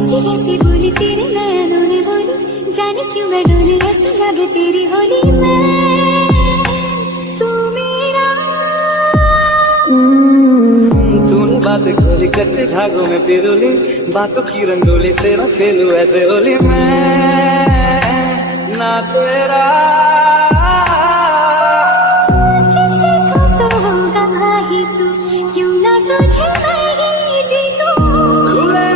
कैसी कैसी बोली तेरे नयनों ने बोली, जाने क्यों मैं डोली ऐसी लगे तेरी होली में तू मेरा। तूने बात खोली कच्चे धागों में पिरोली, बातों की रंगोली से न खेलूं ऐसे होली में ना तेरा।